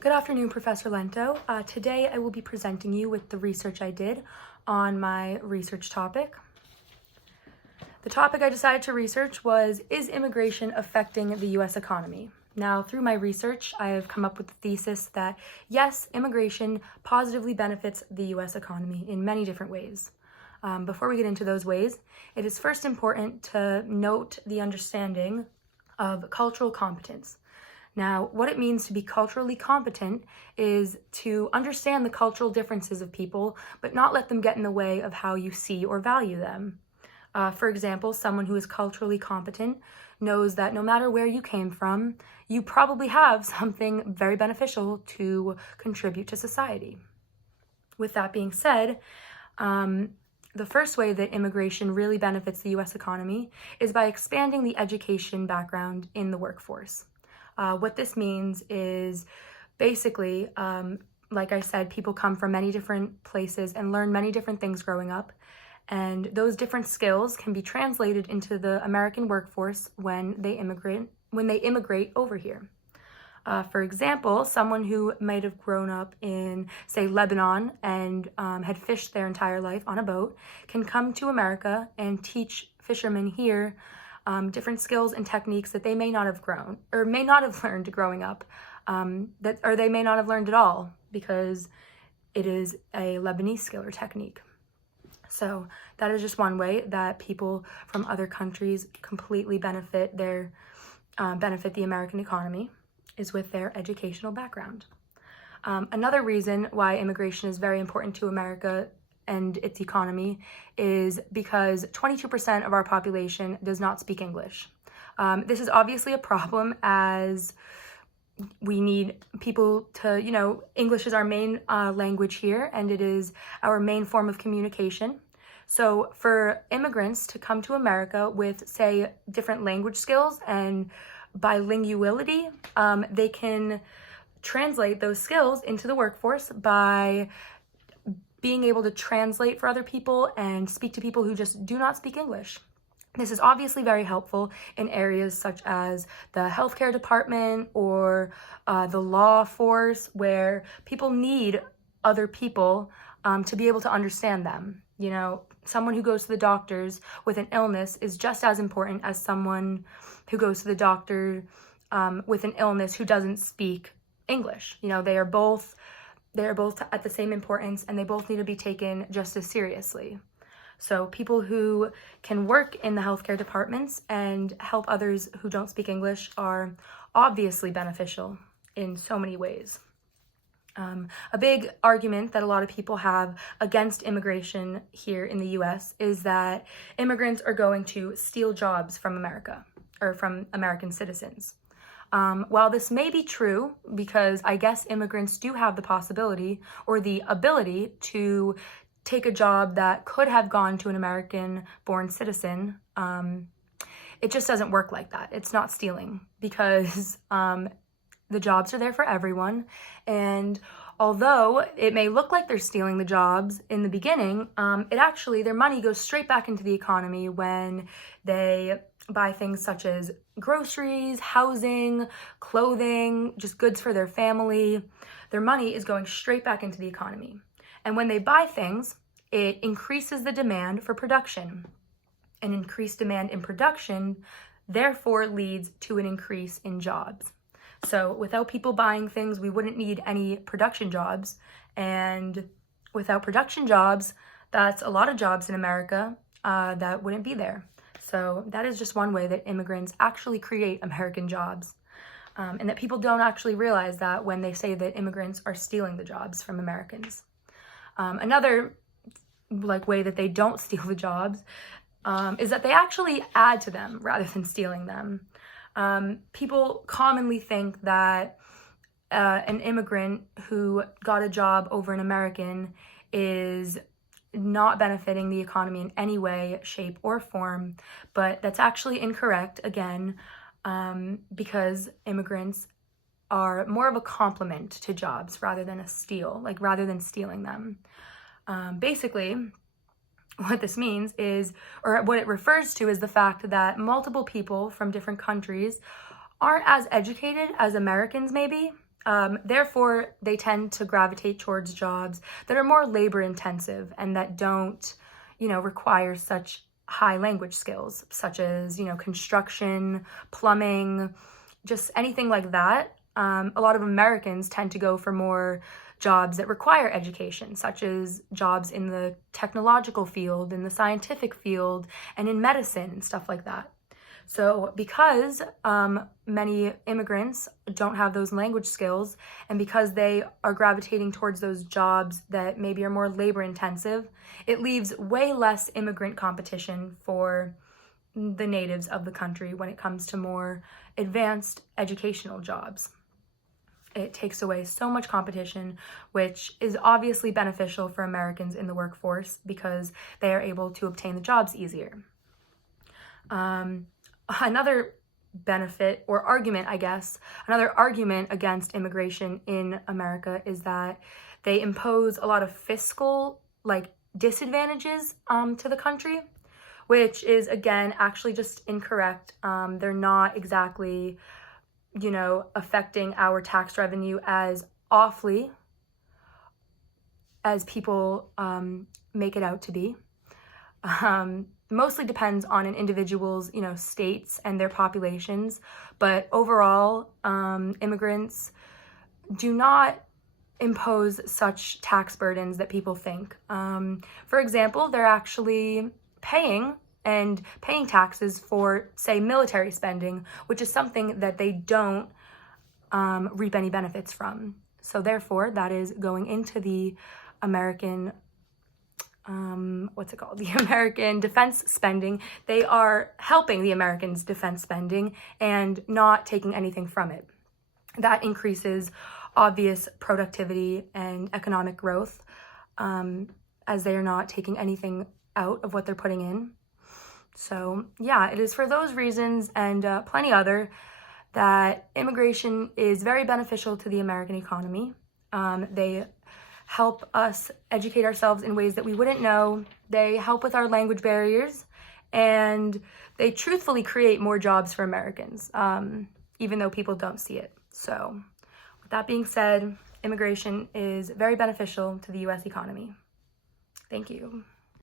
Good afternoon, Professor Lento. Today I will be presenting you with the research I did on my research topic. The topic I decided to research was, is immigration affecting the U.S. economy? Now, through my research, I have come up with the thesis that yes, immigration positively benefits the U.S. economy in many different ways. Before we get into those ways, it is first important to note the understanding of cultural competence. Now, what it means to be culturally competent is to understand the cultural differences of people, but not let them get in the way of how you see or value them. For example, someone who is culturally competent knows that no matter where you came from, you probably have something very beneficial to contribute to society. With that being said, the first way that immigration really benefits the U.S. economy is by expanding the education background in the workforce. What this means is basically, like I said, people come from many different places and learn many different things growing up. And those different skills can be translated into the American workforce when they immigrate over here. For example, someone who might have grown up in, say, Lebanon and had fished their entire life on a boat can come to America and teach fishermen here different skills and techniques that they may not have learned growing up, or they may not have learned at all because it is a Lebanese skill or technique. So that is just one way that people from other countries completely benefit the American economy, is with their educational background. Another reason why immigration is very important to America and its economy is because 22% of our population does not speak English. This is obviously a problem, as we need people to, English is our main language here, and it is our main form of communication. So for immigrants to come to America with, say, different language skills and bilinguality, they can translate those skills into the workforce by being able to translate for other people and speak to people who just do not speak English. This is obviously very helpful in areas such as the healthcare department or the law force, where people need other people to be able to understand them. Someone who goes to the doctors with an illness is just as important as someone who goes to the doctor with an illness who doesn't speak English. They are both at the same importance, and they both need to be taken just as seriously. So people who can work in the healthcare departments and help others who don't speak English are obviously beneficial in so many ways. A big argument that a lot of people have against immigration here in the U.S. is that immigrants are going to steal jobs from America, or from American citizens. While this may be true, because I guess immigrants do have the possibility or the ability to take a job that could have gone to an American-born citizen, it just doesn't work like that. It's not stealing, because the jobs are there for everyone, and although it may look like they're stealing the jobs in the beginning, their money goes straight back into the economy when they buy things such as groceries, housing, clothing, just goods for their family. Their money is going straight back into the economy. And when they buy things, it increases the demand for production. An increased demand in production, therefore, leads to an increase in jobs. So without people buying things, we wouldn't need any production jobs. And without production jobs, that's a lot of jobs in America that wouldn't be there. So that is just one way that immigrants actually create American jobs. And that people don't actually realize that when they say that immigrants are stealing the jobs from Americans. Another way that they don't steal the jobs is that they actually add to them rather than stealing them. People commonly think that an immigrant who got a job over an American is not benefiting the economy in any way, shape, or form, but that's actually incorrect, again, because immigrants are more of a complement to jobs rather than a steal, rather than stealing them. Basically, what this means is, or what it refers to, is the fact that multiple people from different countries aren't as educated as Americans maybe, Therefore, they tend to gravitate towards jobs that are more labor intensive and that don't, require such high language skills, such as, construction, plumbing, just anything like that. A lot of Americans tend to go for more jobs that require education, such as jobs in the technological field, in the scientific field, and in medicine and stuff like that. So because many immigrants don't have those language skills, and because they are gravitating towards those jobs that maybe are more labor intensive, it leaves way less immigrant competition for the natives of the country when it comes to more advanced educational jobs. It takes away so much competition, which is obviously beneficial for Americans in the workforce because they are able to obtain the jobs easier. Another benefit or argument, another argument against immigration in America is that they impose a lot of fiscal disadvantages to the country, which is again actually just incorrect. They're not exactly, affecting our tax revenue as awfully as people make it out to be. Mostly depends on an individual's, states and their populations. But overall, immigrants do not impose such tax burdens that people think. For example, they're actually paying taxes for, say, military spending, which is something that they don't reap any benefits from. So therefore, that is going into the American the American defense spending. They are helping the Americans' defense spending and not taking anything from it. That increases obvious productivity and economic growth, as they are not taking anything out of what they're putting in. So yeah, it is for those reasons and plenty other that immigration is very beneficial to the American economy. They help us educate ourselves in ways that we wouldn't know. They help with our language barriers, and they truthfully create more jobs for Americans, even though people don't see it. So with that being said, immigration is very beneficial to the U.S. economy. Thank you.